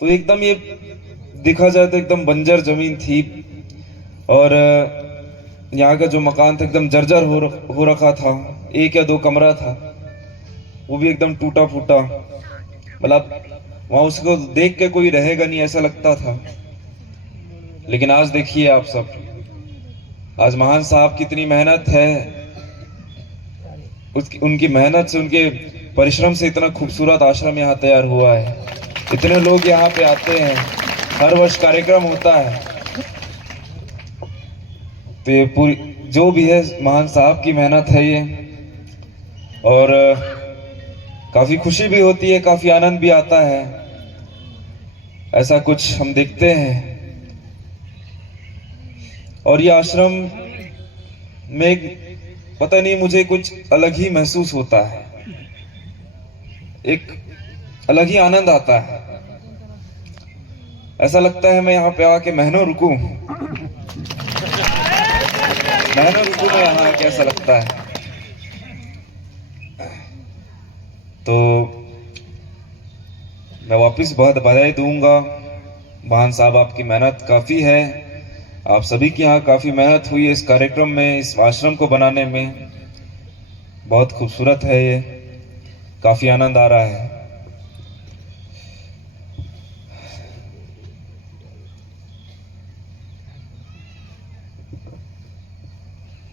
तो एकदम ये देखा जाए तो एकदम बंजर जमीन थी। और यहाँ का जो मकान था एकदम जर्जर हो रखा था। एक या दो कमरा था, वो भी एकदम टूटा फूटा। मतलब वहां उसको देख के कोई रहेगा नहीं ऐसा लगता था। लेकिन आज देखिए आप सब, आज महान साहब की इतनी मेहनत है, उसकी उनकी मेहनत से, उनके परिश्रम से इतना खूबसूरत आश्रम यहाँ तैयार हुआ है। इतने लोग यहाँ पे आते हैं, हर वर्ष कार्यक्रम होता है। तो ये पूरी जो भी है महान साहब की मेहनत है ये। और काफी खुशी भी होती है, काफी आनंद भी आता है। ऐसा कुछ हम देखते हैं। और ये आश्रम में पता नहीं मुझे कुछ अलग ही महसूस होता है, एक अलग ही आनंद आता है। ऐसा लगता है मैं यहाँ पे आके महीनों रुकूं, महीनों रुकूं मैं यहाँ आके, ऐसा लगता है। तो मैं वापस बहुत बधाई दूंगा। महान साहब आपकी मेहनत काफी है, आप सभी की यहाँ काफी मेहनत हुई है इस कार्यक्रम में, इस आश्रम को बनाने में। बहुत खूबसूरत है ये, काफी आनंद आ रहा है।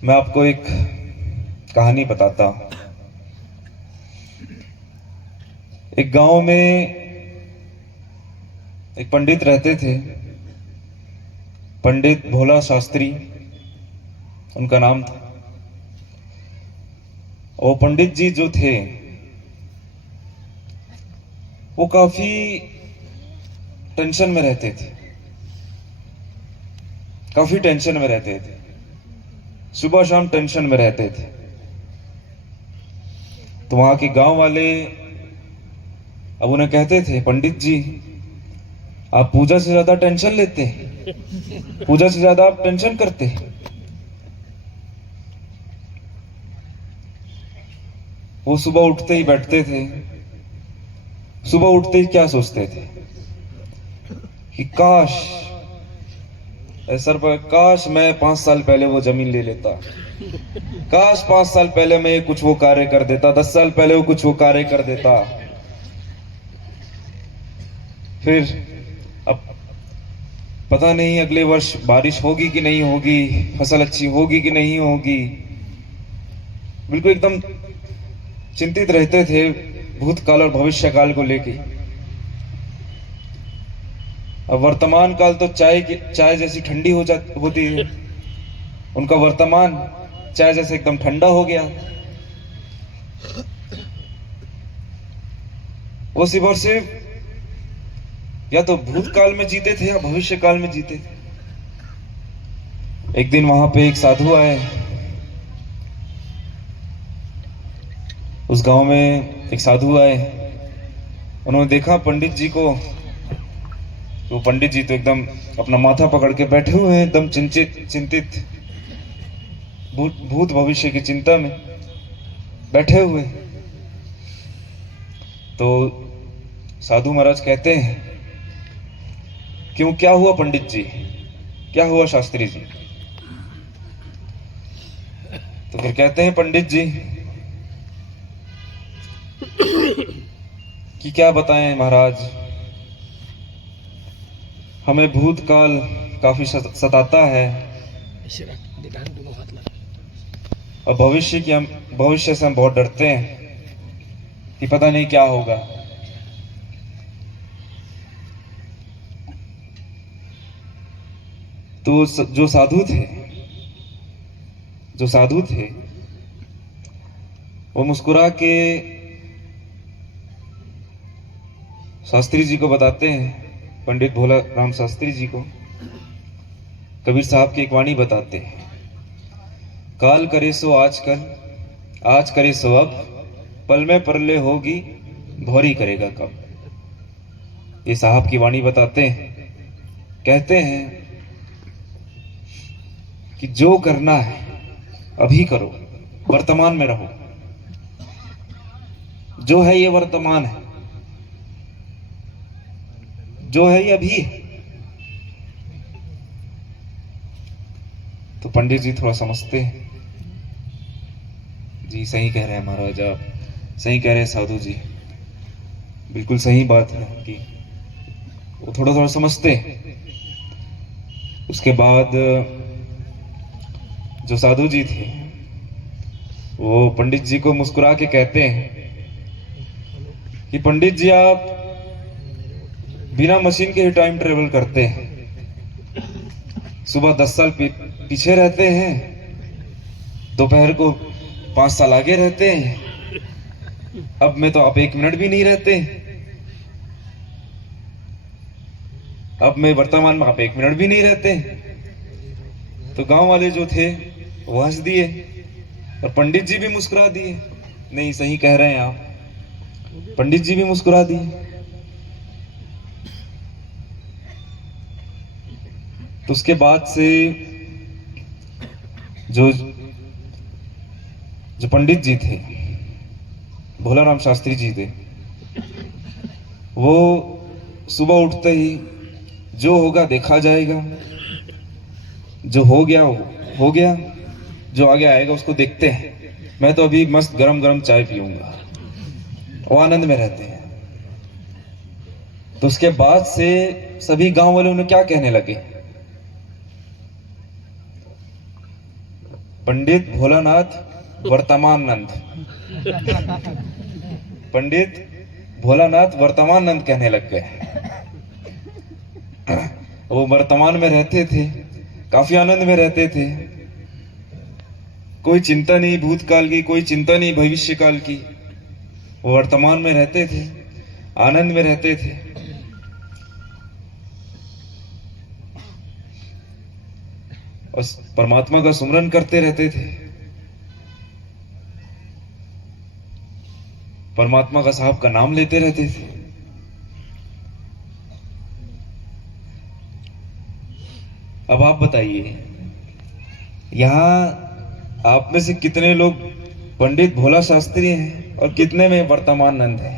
मैं आपको एक कहानी बताता हूं। एक गांव में एक पंडित रहते थे, पंडित भोला शास्त्री उनका नाम था। वो पंडित जी जो थे वो काफी टेंशन में रहते थे, काफी टेंशन में रहते थे, सुबह शाम टेंशन में रहते थे। तो वहां के गांव वाले अब उन्हें कहते थे, पंडित जी आप पूजा से ज्यादा टेंशन लेते हैं, पूजा से ज्यादा आप टेंशन करते हैं। वो सुबह उठते ही बैठते थे, सुबह उठते ही क्या सोचते थे कि काश सर पर, काश मैं 5 साल पहले वो जमीन ले लेता, काश 5 साल पहले मैं कुछ वो कार्य कर देता, 10 साल पहले वो कुछ वो कार्य कर देता। फिर अब पता नहीं अगले वर्ष बारिश होगी कि नहीं होगी, फसल अच्छी होगी कि नहीं होगी। बिल्कुल एकदम चिंतित रहते थे भूतकाल और भविष्य काल को लेके। अब वर्तमान काल तो चाय जैसी ठंडी होती है, उनका वर्तमान चाय जैसे एकदम ठंडा हो गया। वो सिर्फ और सिर्फ या तो भूतकाल में जीते थे या भविष्य काल में जीते थे। एक दिन वहां पे एक साधु आए, उस गांव में एक साधु आए। उन्होंने देखा पंडित जी को, तो पंडित जी तो एकदम अपना माथा पकड़ के बैठे हुए हैं, एकदम चिंतित भूत भविष्य की चिंता में बैठे हुए। तो साधु महाराज कहते हैं, क्यों, क्या हुआ पंडित जी, क्या हुआ शास्त्री जी? तो फिर कहते हैं पंडित जी कि क्या बताएं महाराज, हमें भूतकाल काफी सताता है और भविष्य से हम बहुत डरते हैं कि पता नहीं क्या होगा। तो जो साधु थे वो मुस्कुरा के शास्त्री जी को बताते हैं, पंडित भोला राम शास्त्री जी को कबीर साहब की एक वाणी बताते हैं, काल करे सो आजकल, आज करे सो अब, पल में परले होगी, भौरी करेगा कब। ये साहब की वाणी बताते हैं, कहते हैं कि जो करना है अभी करो, वर्तमान में रहो। जो है ये वर्तमान है, जो है ये अभी है। तो पंडित जी थोड़ा समझते हैं। जी सही कह रहे हैं महाराज आप, सही कह रहे हैं साधु जी, बिल्कुल सही बात है कि वो थोड़ा थोड़ा समझते हैं। उसके बाद जो साधु जी थे वो पंडित जी को मुस्कुरा के कहते हैं कि पंडित जी आप बिना मशीन के ही टाइम ट्रेवल करते हैं। सुबह 10 साल पीछे रहते हैं, दोपहर को 5 साल आगे रहते हैं, अब में तो आप 1 मिनट भी नहीं रहते। अब में वर्तमान में आप 1 मिनट भी नहीं रहते। तो गांव वाले जो थे वो हंस दिए और पंडित जी भी मुस्कुरा दिए। नहीं सही कह रहे हैं आप, पंडित जी भी मुस्कुरा दिए। तो उसके बाद से जो जो पंडित जी थे, भोलाराम शास्त्री जी थे, वो सुबह उठते ही जो होगा देखा जाएगा, जो हो गया हो गया, जो आगे आएगा उसको देखते हैं। मैं तो अभी मस्त गरम गरम चाय पीऊंगा। वो आनंद में रहते हैं। तो उसके बाद से सभी गांव वाले उन्हें क्या कहने लगे, पंडित भोलानाथ वर्तमान नंद। पंडित भोलानाथ वर्तमान नंद कहने लग गए। वो वर्तमान में रहते थे, काफी आनंद में रहते थे। कोई चिंता नहीं भूतकाल की, कोई चिंता नहीं भविष्य काल की। वो वर्तमान में रहते थे, आनंद में रहते थे। और परमात्मा का सुमरन करते रहते थे। परमात्मा का साहब का नाम लेते रहते थे। अब आप बताइए, यहां आप में से कितने लोग पंडित भोला शास्त्री हैं और कितने में वर्तमान नंद है?